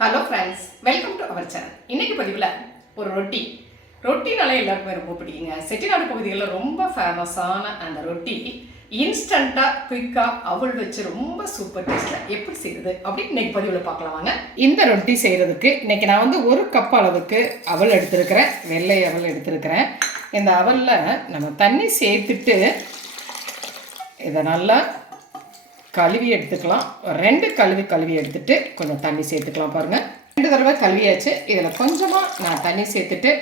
Hello friends welcome to our channel இன்னைக்கு பதிவில் ஒரு ரொட்டி. ரொட்டினாலே எல்லாருக்குமே ரொம்ப பிடிக்குங்க. செட்டிநாடு பகுதிகளில் ரொம்ப ஃபேமஸான அந்த ரொட்டி இன்ஸ்டண்ட்டாக குயிக்காக அவள் வச்சு ரொம்ப சூப்பர் டேஸ்ட்டில் எப்படி செய்யுது அப்படின்னு இன்னைக்கு பதிவில் பார்க்கலாம் வாங்க. இந்த ரொட்டி செய்கிறதுக்கு இன்னைக்கு நான் வந்து ஒரு கப் அளவுக்கு அவல் எடுத்திருக்கிறேன். வெள்ளை அவல் எடுத்திருக்கிறேன். இந்த அவலில் நம்ம தண்ணி சேர்த்துட்டு இதை நல்லா கழுவி எடுத்துக்கலாம். ரெண்டு கழுவி கழுவி எடுத்துட்டு கொஞ்சம் தண்ணி சேர்த்துக்கலாம் பாருங்கள் ரெண்டு தடவை கழுவியாச்சு. இதில் கொஞ்சமாக நான் தண்ணி சேர்த்துட்டு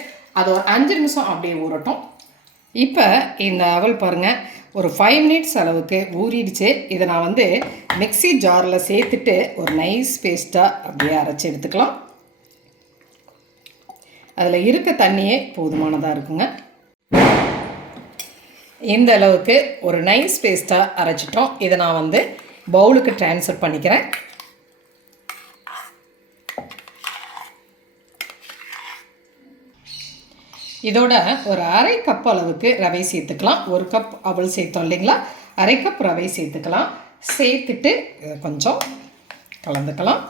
அது ஒரு அஞ்சு நிமிஷம் அப்படியே ஊறட்டும். இப்போ இந்த அவல் பாருங்கள் ஒரு ஃபைவ் மினிட்ஸ் அளவுக்கு ஊறிடுச்சு. இதை நான் வந்து மிக்ஸி ஜாரில் சேர்த்துட்டு ஒரு நைஸ் பேஸ்ட்டாக அப்படியே அரைச்சி எடுத்துக்கலாம். அதில் இருக்க தண்ணியே போதுமானதாக இருக்குங்க. இந்த அளவுக்கு ஒரு நைஸ் பேஸ்ட்டாக அரைச்சிட்டோம். இதை நான் வந்து பவுலுக்கு ட்ரான்ஸ்ஃபர் பண்ணிக்கிறேன். இதோட ஒரு அரை கப் அளவுக்கு ரவை சேர்த்துக்கலாம். ஒரு கப் அவள் சேர்த்தோம் இல்லைங்களா? அரை கப் ரவை சேர்த்துக்கலாம். சேர்த்துட்டு கொஞ்சம் கலந்துக்கலாம்.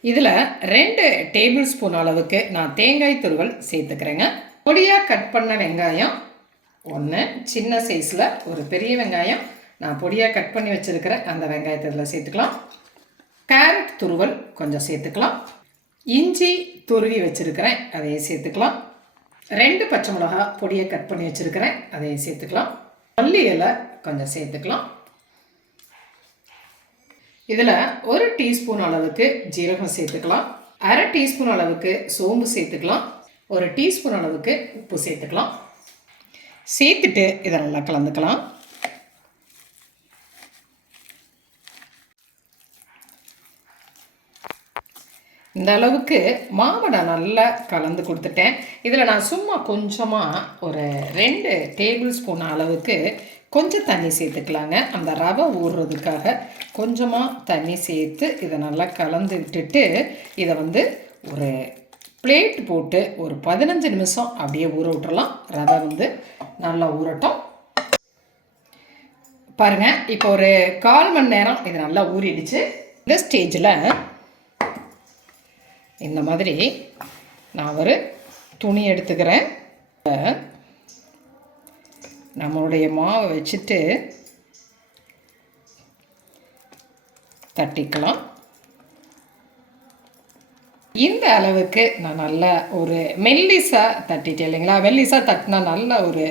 இதில் ரெண்டு டேபிள் ஸ்பூன் அளவுக்கு நான் தேங்காய் துருவல் சேர்த்துக்கிறேங்க. பொடியாக கட் பண்ண வெங்காயம். ஒன்று சின்ன சைஸில் ஒரு பெரிய வெங்காயம். நான் பொடியாக கட் பண்ணி வச்சுருக்கிறேன் அந்த வெங்காயத்தை இதில் சேர்த்துக்கலாம். கேரட் துருவல் கொஞ்சம் சேர்த்துக்கலாம். இஞ்சி துருவி வச்சுருக்கிறேன் அதையே சேர்த்துக்கலாம். ரெண்டு பச்சை மிளகா பொடியை கட் பண்ணி வச்சுருக்கிறேன் அதையே சேர்த்துக்கலாம். மல்லி இலை கொஞ்சம் சேர்த்துக்கலாம். இதில் ஒரு டீஸ்பூன் அளவுக்கு ஜீரகம் சேர்த்துக்கலாம். அரை டீஸ்பூன் அளவுக்கு சோம்பு சேர்த்துக்கலாம். ஒரு டீஸ்பூன் அளவுக்கு உப்பு சேர்த்துக்கலாம். சேர்த்துட்டு இதை நல்லா கலந்துக்கலாம். இந்த அளவுக்கு மாவை நான் நல்லா கலந்து கொடுத்துட்டேன். இதில் நான் சும்மா கொஞ்சமாக ஒரு ரெண்டு டேபிள் ஸ்பூன் அளவுக்கு கொஞ்சம் தண்ணி சேர்த்துக்கலாங்க. அந்த ரவை ஊறுறதுக்காக கொஞ்சமாக தண்ணி சேர்த்து இதை நல்லா கலந்து விட்டுட்டு இதை வந்து ஒரு பிளேட் போட்டு ஒரு பதினஞ்சு நிமிஷம் அப்படியே ஊற விட்டுறலாம். ரவை வந்து நல்லா ஊறட்டும். பாருங்கள் இப்போ ஒரு கால் மணி நேரம் இது நல்லா ஊறிடுச்சு. இந்த ஸ்டேஜில் இந்த மாதிரி நான் ஒரு துணி எடுத்துக்கிறேன். நம்மளுடைய மாவை வச்சுட்டு தட்டிக்கலாம். இந்த அளவுக்கு நான் நல்லா ஒரு மெல்லிஸாக தட்டிட்டேன் இல்லைங்களா? மெல்லிஸாக தட்டினா நல்ல ஒரு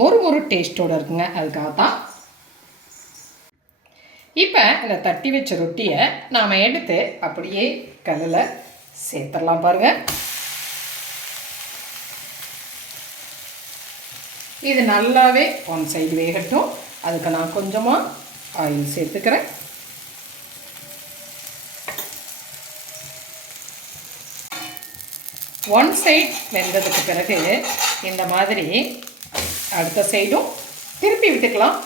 மொறு மொறு டேஸ்ட்டோடு இருக்குங்க. அதுக்காக தான் இப்போ இந்த தட்டி வச்ச ரொட்டியை நாம் எடுத்து அப்படியே கல்லில் சேர்த்துடலாம் பாருங்கள் இது நல்லாவே ஒன் சைடு வேகட்டும். அதுக்கு நான் கொஞ்சமாக ஆயில் சேர்த்துக்கிறேன். ஒன் சைட் வெந்ததுக்கு பிறகு இந்த மாதிரி அடுத்த சைடும் திருப்பி விட்டுக்கலாம்.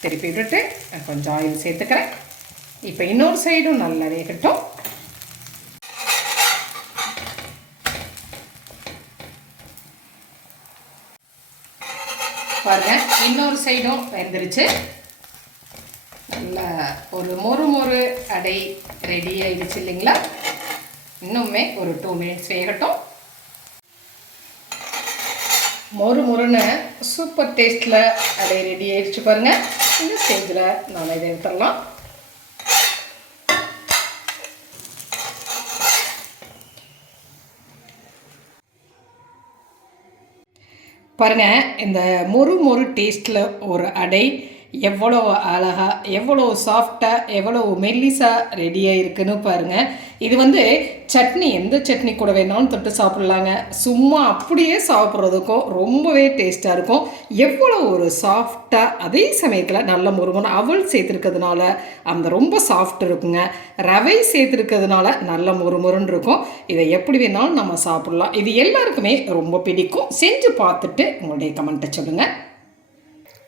திருப்பி விட்டுட்டு கொஞ்சம் ஆயில் சேர்த்துக்கிறேன். இப்போ இன்னொரு சைடும் நல்லா வேகட்டும். பாருங்க இன்னொரு சைடும் வெந்துருச்சு. நல்லா ஒரு மொறு மொறு அடை ரெடி ஆயிடுச்சு இல்லைங்களா? இன்னுமே ஒரு டூ மினிட்ஸ் வேகட்டும். மொறு மொறுன்னு சூப்பர் டேஸ்ட்டில் அடை ரெடி ஆயிடுச்சு பாருங்கள் இந்த ஸ்டேஜில் நாம் இதை எடுத்துடலாம். பாருங்கள் இந்த மொறு மொறு டேஸ்ட்டில் ஒரு அடை எவ்வளோ அழகாக எவ்வளோ சாஃப்டாக எவ்வளோ மெல்லிஸாக ரெடியாக இருக்குன்னு பாருங்கள் இது வந்து சட்னி எந்த சட்னி கூட வேணாலும் தொட்டு சாப்பிட்லாங்க. சும்மா அப்படியே சாப்பிட்றதுக்கும் ரொம்பவே டேஸ்ட்டாக இருக்கும். எவ்வளோ ஒரு சாஃப்டாக அதே சமயத்தில் நல்ல முருகன் அவள் சேர்த்துருக்கிறதுனால அந்த ரொம்ப சாஃப்ட் இருக்குங்க. ரவை சேர்த்துருக்கிறதுனால நல்ல முறுமுறுன்னு இருக்கும். இதை எப்படி வேணாலும் நம்ம சாப்பிட்லாம். இது எல்லாருக்குமே ரொம்ப பிடிக்கும். செஞ்சு பார்த்துட்டு உங்களுடைய கமெண்ட்டை சொல்லுங்கள்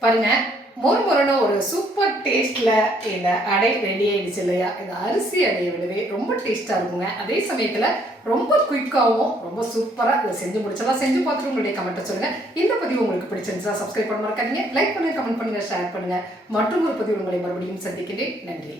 பாருங்கள் மொறுமொறுன்னு ஒரு சூப்பர் டேஸ்ட்டில் இந்த அடை ரெடி ஆயிடுச்சு இல்லையா? இந்த அரிசி அடையை விடவே ரொம்ப டேஸ்ட்டாக இருக்குங்க. அதே சமயத்தில் ரொம்ப குயிக்காகவும் ரொம்ப சூப்பராக இதை செஞ்சு முடிச்சலாம் செஞ்சு பார்த்துட்டு உங்களுடைய கமெண்ட்டை சொல்லுங்கள் இந்த பதிவு உங்களுக்கு பிடிச்சிருந்துச்சா சப்ஸ்கிரைப் பண்ண மறக்காதீங்க. லைக் பண்ணுங்கள் கமெண்ட் பண்ணுங்கள் ஷேர் பண்ணுங்கள் மற்றும் ஒரு பதிவு உங்களை மறுபடியும் சந்திக்கிறேன். நன்றி.